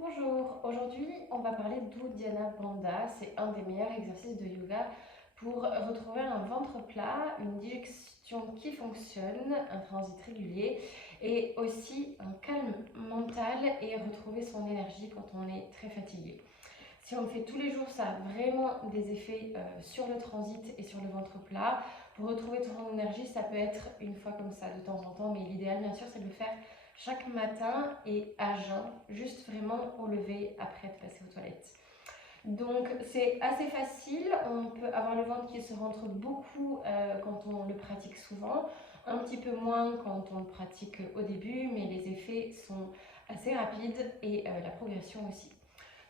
Bonjour, aujourd'hui on va parler d'Uddiyana Bandha. C'est un des meilleurs exercices de yoga pour retrouver un ventre plat, une digestion qui fonctionne, un transit régulier et aussi un calme mental et retrouver son énergie quand on est très fatigué. Si on le fait tous les jours, ça a vraiment des effets sur le transit et sur le ventre plat. Pour retrouver ton énergie, ça peut être une fois comme ça de temps en temps, mais l'idéal bien sûr c'est de le faire chaque matin et à jeun, juste vraiment au lever après être passé aux toilettes. Donc c'est assez facile, on peut avoir le ventre qui se rentre beaucoup quand on le pratique souvent, un petit peu moins quand on le pratique au début, mais les effets sont assez rapides et la progression aussi.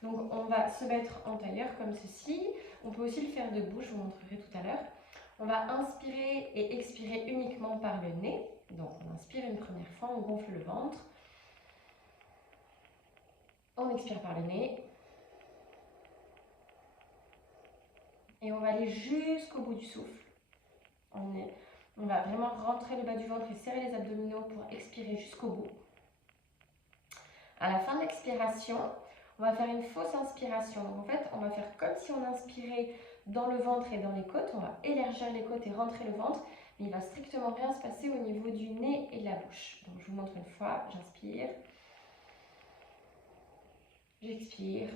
Donc on va se mettre en tailleur comme ceci. On peut aussi le faire debout, je vous montrerai tout à l'heure. On va inspirer et expirer uniquement par le nez. Donc on inspire une première fois, on gonfle le ventre. On expire par le nez. Et on va aller jusqu'au bout du souffle. On va vraiment rentrer le bas du ventre et serrer les abdominaux pour expirer jusqu'au bout. À la fin de l'expiration, on va faire une fausse inspiration. Donc en fait, on va faire comme si on inspirait dans le ventre et dans les côtes. On va élargir les côtes et rentrer le ventre. Mais il va strictement rien se passer au niveau du nez et de la bouche. Donc je vous montre une fois. J'inspire. J'expire.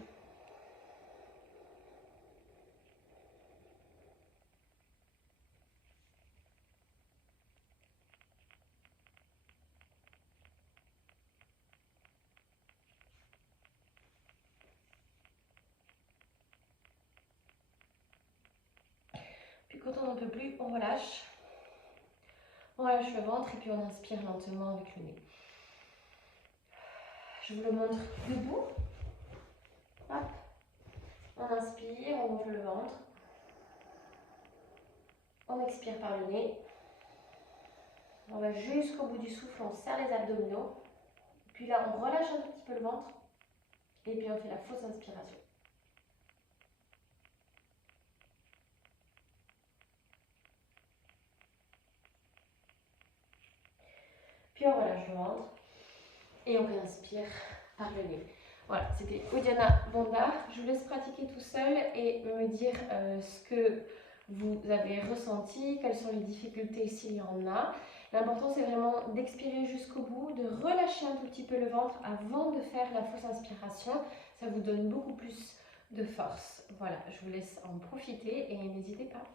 Puis quand on n'en peut plus, on relâche. On relâche le ventre et puis on inspire lentement avec le nez. Je vous le montre debout. Hop. On inspire, on gonfle le ventre. On expire par le nez. On va jusqu'au bout du souffle, on serre les abdominaux. Puis là, on relâche un tout petit peu le ventre. Et puis on fait la fausse inspiration. Puis on relâche le ventre. Et on réinspire par le nez. Voilà, c'était Uddiyana Bandha. Je vous laisse pratiquer tout seul et me dire ce que vous avez ressenti, quelles sont les difficultés s'il y en a. L'important, c'est vraiment d'expirer jusqu'au bout, de relâcher un tout petit peu le ventre avant de faire la fausse inspiration. Ça vous donne beaucoup plus de force. Voilà, je vous laisse en profiter et n'hésitez pas.